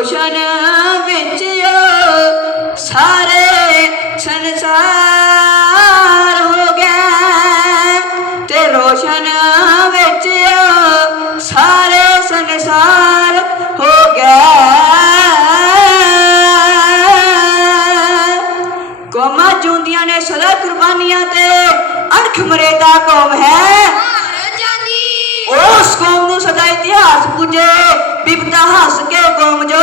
ਰੋਸ਼ਨ ਵਿੱਚ ਸਾਰੇ ਸੰਸਾਰ ਹੋ ਗਏ। ਤੇ ਰੋਸ਼ਨ ਵਿੱਚ ਸਾਰੇ ਸੰਸਾਰ ਹੋ ਗਏ। ਕੌਮਾਂ ਜੂੰਦੀਆਂ ਨੇ ਸਦਾ ਕੁਰਬਾਨੀਆਂ ਤੇ ਅਣਖ ਮਰੇਦਾ ਕੌਮ ਹੈ। ਉਸ ਕੌਮ ਨੂੰ ਸਦਾ ਇਤਿਹਾਸ ਪੁੱਜੇ। ਬਿਪਤਾ ਹੱਸ ਕੇ ਕੌਮ ਜੋ।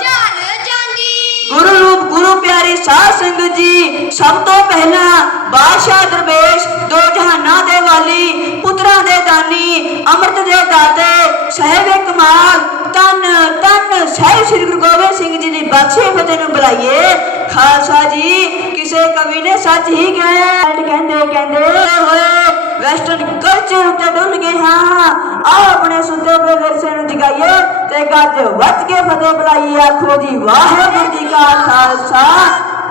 ਝਾਲ ਜਾਂਦੀ। ਗੁਰੂ ਰੂਪ ਗੁਰੂ ਪਿਆਰੀ ਸਾਧ ਸੰਗਤ ਜੀ ਸਭ ਤੋਂ ਪਹਿਲਾਂ ਬਾਦਸ਼ਾਹ ਦਰਵੇਸ਼ ਦੋ ਜਹਾਨਾਂ ਦੇ ਵਾਲੀ ਪੁੱਤਰਾਂ ਦੇ ਦਾਨੀ ਅੰਮ੍ਰਿਤ ਦੇ ਦਾਤੇ ਸਹਿਬ ਕਮਾਲ ਤਨ ਤਨ ਸਹਿਬ ਸ੍ਰੀ ਗੁਰੂ ਗੋਬਿੰਦ ਸਿੰਘ ਜੀ ਦੀ ਬਖਸ਼ੇ ਫਤਿਹ ਨੂੰ ਬੁਲਾਈਏ। ਖਾਲਸਾ ਜੀ ਕਿਸੇ ਕਵੀ ਨੇ ਸੱਚ ਹੀ ਕਿਹਾ ਕਹਿੰਦੇ ਕਹਿੰਦੇ ਹੋਏ ਵੈਸਟਰਨ ਕਲਚਰ ਉੱਤੇ ਡੁੱਲ ਗਏ ਹਾਂ। ਆਓ ਆਪਣੇ ਸੁੱਤੇ ਪਏ ਵਿਰਸੇ ਨੂੰ ਜਗਾਈਏ ਤੇ ਗੱਜ ਵੱਜ ਕੇ ਫਤਿਹ ਬੁਲਾਈਏ। ਆਖੋ ਜੀ, ਵਾਹਿਗੁਰੂ ਜੀ ਕਾ ਖਾਲਸਾ,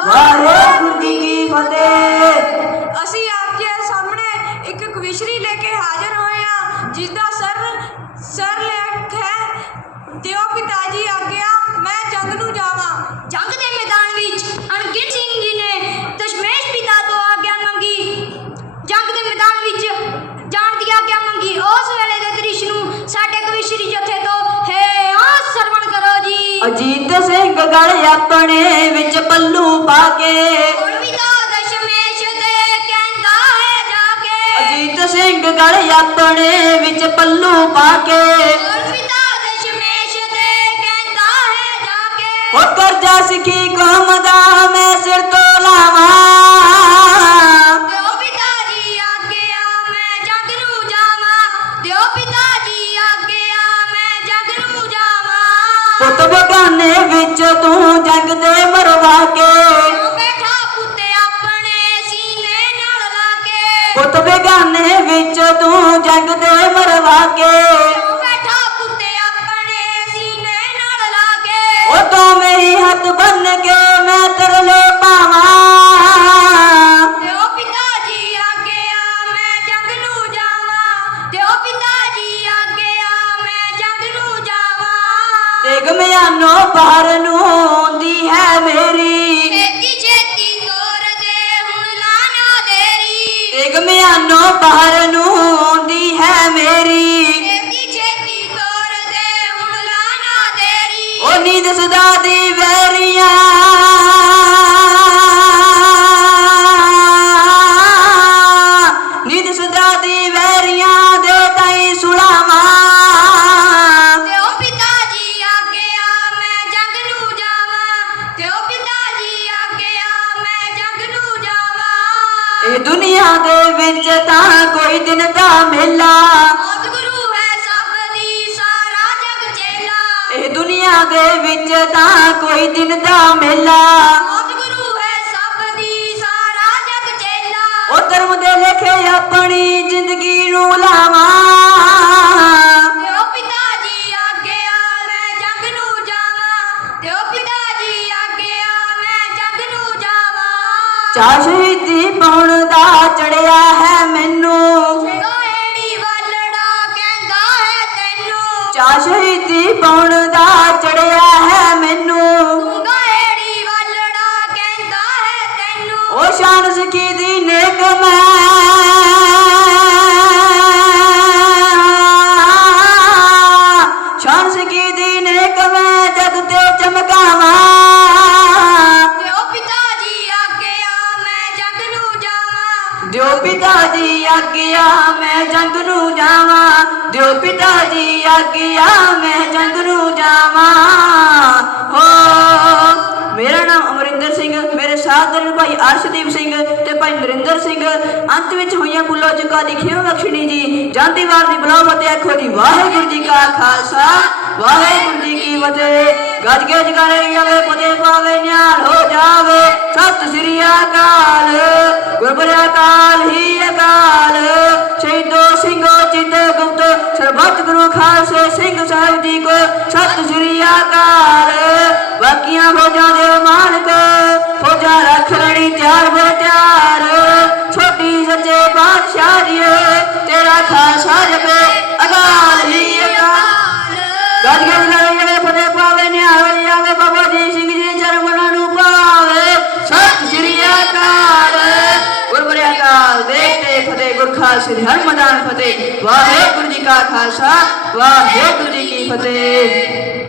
ਵਾਹਿਗੁਰੂ ਜੀ ਕੀ ਫਤਿਹ। ਅਸੀਂ ਆਪ ਸਾਹਮਣੇ ਇੱਕ ਕਵਿਸ਼ਰੀ ਮੈਦਾਨ ਵਿੱਚ ਜਾਣ ਦੀ ਆਗਿਆ ਮੰਗੀ। ਉਸ ਵੇਲੇ ਦੇ ਦ੍ਰਿਸ਼ ਨੂੰ ਸਾਡੇ ਕਵਿਸ਼ਰੀ ਜਥੇ ਤੋਂ ਹੈ ਆ ਸਰਵਣ ਕਰੋ ਜੀ। ਅਜੀਤ ਸਿੰਘ ਗੜ ਆਪਣੇ ਵਿੱਚ ਪੱਲੂ ਪਾ ਕੇ। ਹੁਣ ਪਿਤਾ ਦਸ਼ਮੇਸ਼ ਦੇ ਕਹਿੰਦਾ ਹੈ ਜਾ ਕੇ। ਅਜੀਤ ਸਿੰਘ ਗੜ ਆਪਣੇ ਵਿੱਚ ਪੱਲੂ ਪਾ ਕੇ। ਔਰ ਪਿਤਾ ਦਸ਼ਮੇਸ਼ ਦੇ ਕਹਿੰਦਾ ਹੈ ਜਾ ਕਰਜਾ ਸਿੱਖੀ ਕੌਮ ਦਾ ਬਗਾਨੇ ਵਿੱਚ ਤੂੰ ਜੰਗ ਦੇ ਮਰਵਾ ਕੇ। ਬੈਠਾ ਪੁੱਤ ਆਪਣੇ ਸੀਨੇ ਨਾਲ ਲਾ ਕੇ। ਪੁੱਤ ਬਗਾਨੇ ਵਿੱਚ ਤੂੰ ਜੰਗ ਦੇ ਮਰਵਾ ਕੇ। ਜਾਵਾਂ ਤੇਗ ਮਿਆਨੋ ਬਾਹਰ ਨੂੰ ਆਉਂਦੀ ਹੈ ਮੇਰੀ। ਛੇਤੀ ਛੇਤੀ ਤੋਰ ਦੇ ਹੁਣ ਲਾਣਾ ਦੇਰੀ। ਤੇਗ ਮਿਆਨੋ ਬਾਹਰ ਨੂੰ ਆਉਂਦੀ ਹੈ ਮੇਰੀ। ਛੇਤੀ ਛੇਤੀ ਤੋਰ ਦੇ ਹੁਣ ਲਾਣਾ ਦੇਰੀ। ਉਹ ਨੀਂਦ ਸਦਾ ਦੀ ਵੈਰੀਆਂ ਦੇ ਵਿੱਚ ਤਾਂ ਕੋਈ ਦਿਨ ਦਾ ਮੇਲਾ। ਮੌਤ ਗੁਰੂ ਹੈ ਸਭ ਦੀ ਸਾਰਾ ਜਗ ਚੇਲਾ ਇਹ ਦੁਨੀਆ ਦੇ ਵਿੱਚ ਤਾਂ ਕੋਈ ਦਿਨ ਦਾ ਮੇਲਾ। ਮੌਤ ਗੁਰੂ ਹੈ ਸਭ ਦੀ ਸਾਰਾ ਜਗ ਚੇਲਾ ਉਹ ਧਰਮ ਦੇ ਲੇਖੇ ਆਪਣੀ ਜ਼ਿੰਦਗੀ ਨੂੰ ਲਾਵਾਂ। ਦਿਓ ਪਾਉਣ ਦਾ ਚੜਿਆ ਹੈ ਮੈਨੂੰ? ਤੂੰ ਗੋਹੇੜੀ ਵਾਲੜਾ ਕਹਿੰਦਾ ਹੈ ਤੈਨੂੰ। ਉਹ ਸ਼ਾਨ ਸਖੀ ਦੀ ਨੇਕ ਮੈਂ। ਸ਼ਾਨ ਦੀ ਨੇਕ ਮੈਂ ਜਗ ਤੇ ਚਮਕਾਵਾਂ। ਦਿਓ ਪਿਤਾ ਜੀ ਆਗਿਆ ਮੈਂ ਜੰਗ ਨੂੰ ਜਾਵਾਂ। ਦਿਓ ਪਿਤਾ ਜੀ ਆਗਿਆ ਮੈਂ ਜੰਗ ਨੂੰ ਜਾਵਾਂ। ਦਿਓ ਪਿਤਾ ਜੀ ਆਗਿਆ, ਮੈਂ ਜੰਗ ਨੂੰ ਜਾਵਾਂ। ਹੋ, ਮੇਰਾ ਨਾਮ ਅਮਰਿੰਦਰ ਸਿੰਘ, ਮੇਰੇ ਸਾਥ ਦੇ ਭਾਈ ਅਰਸ਼ਦੀਪ ਸਿੰਘ ਤੇ ਭਾਈ ਨਰਿੰਦਰ ਸਿੰਘ। ਅੰਤ ਵਿੱਚ ਹੋਈਆਂ ਬੁੱਲੋ ਜਕਾ ਲਿਖਿਓ ਬਖਸ਼ਣੀ ਜੀ। ਜਾਂਦੀ ਵਾਰ ਦੀ ਬੁਲਾਓ ਫਤਿਹ, ਆਖੋ ਜੀ, ਵਾਹਿਗੁਰੂ ਜੀ ਕਾ ਖਾਲਸਾ, ਵਾਹਿਗੁਰੂ ਜੀ ਕੀ ਫਤਿਹ। ਗੱਜ ਕੇ ਜਗਾਰੇ ਜਾਵੇ ਪਤੇ ਪਾਵੇ ਨਿਆਲ ਹੋ ਜਾਵੇ। ਸਤਿ ਸ੍ਰੀ ਅਕਾਲ ਗੁਰਪ੍ਰਿਆ ਕਾਲ ਹੀ ਅਕਾਲ। ਸਾਹਿਬ ਜੀ ਕੋ ਸਤਿ ਸ੍ਰੀ ਅਕਾਲ। ਬਾਕੀਆਂ ਫੌਜਾਂ ਦੇ ਮਾਲਕ, ਫੌਜਾਂ ਰੱਖ ਲੈਣੀ ਤਿਆਰ ਬੇ ਫਤਿਹ ਗੁਰ ਖਾਲਸੇ ਦੀ ਹਰ ਮੈਦਾਨ ਫਤਿਹ। ਵਾਹਿਗੁਰੂ ਜੀ ਕਾ ਖਾਲਸਾ, ਵਾਹਿਗੁਰੂ ਜੀ ਕੀ ਫਤਿਹ।